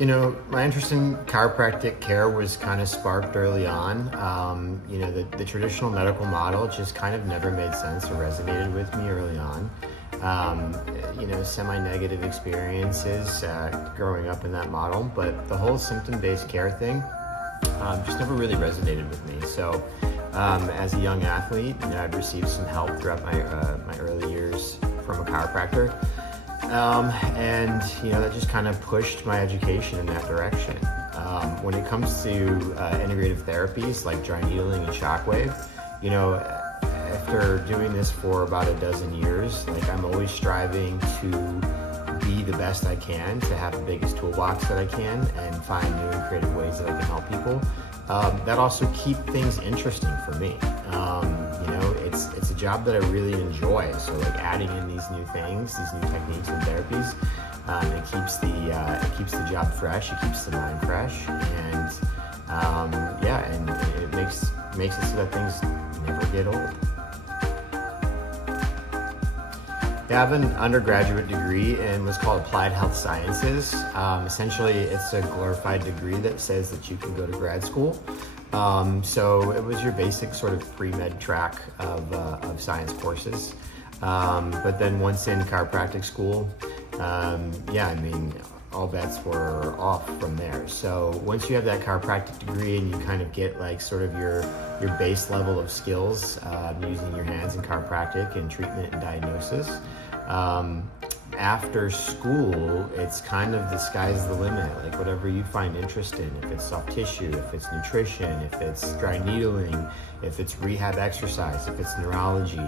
My interest in chiropractic care was kind of sparked early on. The traditional medical model just kind of never made sense or resonated with me early on. Semi-negative experiences growing up in that model, but the whole symptom-based care thing just never really resonated with me. So as a young athlete, I'd received some help throughout my early years from a chiropractor. That just kind of pushed my education in that direction. When it comes to integrative therapies like dry needling and shockwave, after doing this for about a dozen years, I'm always striving to be the best I can, to have the biggest toolbox that I can, and find new and creative ways that I can help people. That also keep things interesting for me. It's a job that I really enjoy. So adding in these new things, these new techniques and therapies, it keeps the job fresh. It keeps the mind fresh, and it makes it so that things never get old. I have an undergraduate degree in what's called Applied Health Sciences. Essentially, it's a glorified degree that says that you can go to grad school. So it was your basic sort of pre-med track of science courses. But then once in chiropractic school, all bets were off from there. So once you have that chiropractic degree and you kind of get sort of your base level of skills using your hands in chiropractic and treatment and diagnosis, after school, it's kind of the sky's the limit. Whatever you find interest in, if it's soft tissue, if it's nutrition, if it's dry needling, if it's rehab exercise, if it's neurology,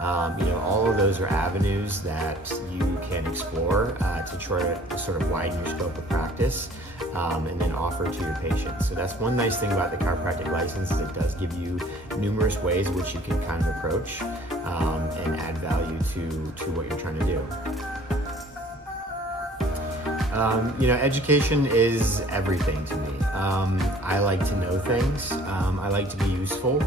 all of those are avenues that you can explore to try to sort of widen your scope of practice and then offer to your patients. So that's one nice thing about the chiropractic license, is it does give you numerous ways which you can kind of approach and add value to what you're trying to do. Education is everything to me. I like to know things. I like to be useful.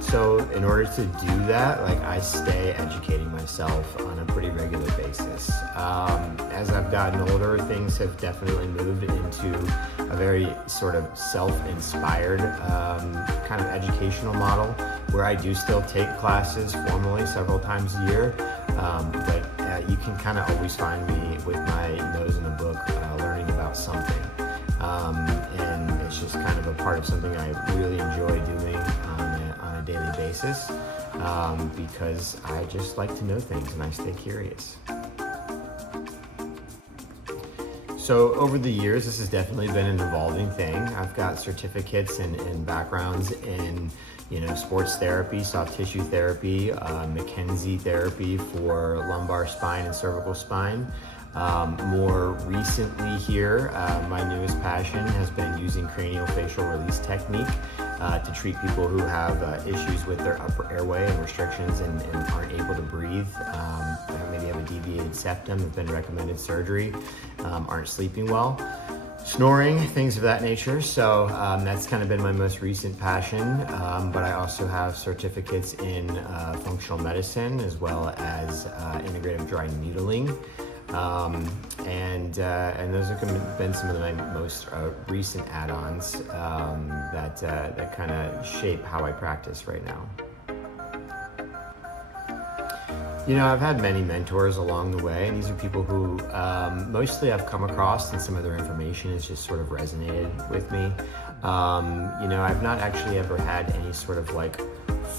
So in order to do that, I stay educating myself on a pretty regular basis. As I've gotten older, things have definitely moved into a very sort of self-inspired kind of educational model, where I do still take classes formally several times a year, but you can kind of always find me with my nose in a book learning about something. And it's just kind of a part of something I really enjoy doing on a daily basis, because I just like to know things and I stay curious. So over the years, this has definitely been an evolving thing. I've got certificates and backgrounds in sports therapy, soft tissue therapy, McKenzie therapy for lumbar spine and cervical spine. More recently here, my newest passion has been using craniofacial release technique to treat people who have issues with their upper airway and restrictions and aren't able to breathe. Maybe have a deviated septum, have been recommended surgery, aren't sleeping well, snoring, things of that nature. So that's kind of been my most recent passion. But I also have certificates in functional medicine, as well as integrative dry needling. And those have been some of my most recent add-ons that kind of shape how I practice right now. I've had many mentors along the way, and these are people who mostly I've come across and some of their information has just sort of resonated with me. I've not actually ever had any sort of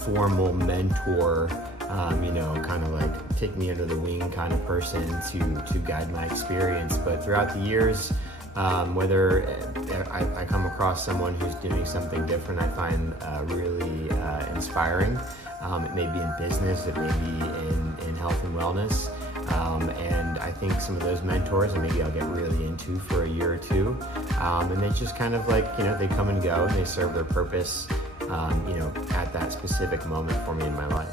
formal mentor, kind of take me under the wing kind of person to guide my experience. But throughout the years, whether I come across someone who's doing something different, I find really inspiring. It may be in business, it may be in health and wellness. And I think some of those mentors, and maybe I'll get really into for a year or two. And they just kind of they come and go, and they serve their purpose, at that specific moment for me in my life.